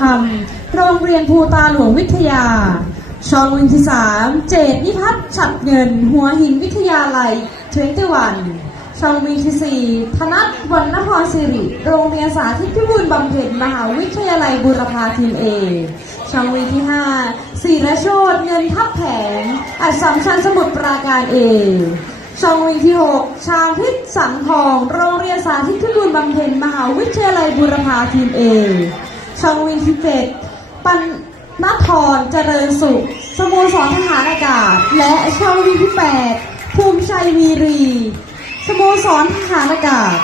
คำโรงเรียนภูตาหลวงวิทยาช่องวินที่3เจดนิพัฒน์ฉัดเงินหัวหินวิทยาลัย21ช่องวินที่4ธนัทวรรณพรสิริโรงเรียนสาธิตพิบูลบำเพ็ญมหาวิทยาลัยบูรพาทีมเอช่องวินที่5ศิรโชติเงินทับแผงอัสสัมชัญสมุทรปราการเอช่องวินที่6ชาพิษสังทองโรงเรียนสาธิตพิบูลบำเพ็ญมหาวิทยาลัยบูรพาทีมเอช่องวินที่7ปัณณธรเจริญสุขสโมสรทหารอากาศและช่องวินที่8ภูมิชัยวีรีสโมสรทหารอากาศ